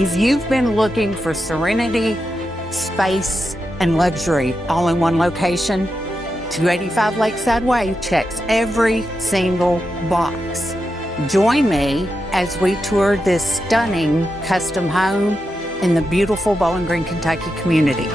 If you've been looking for serenity, space, and luxury all in one location, 285 Lakeside Way checks every single box. Join me as we tour this stunning custom home in the beautiful Bowling Green, Kentucky community.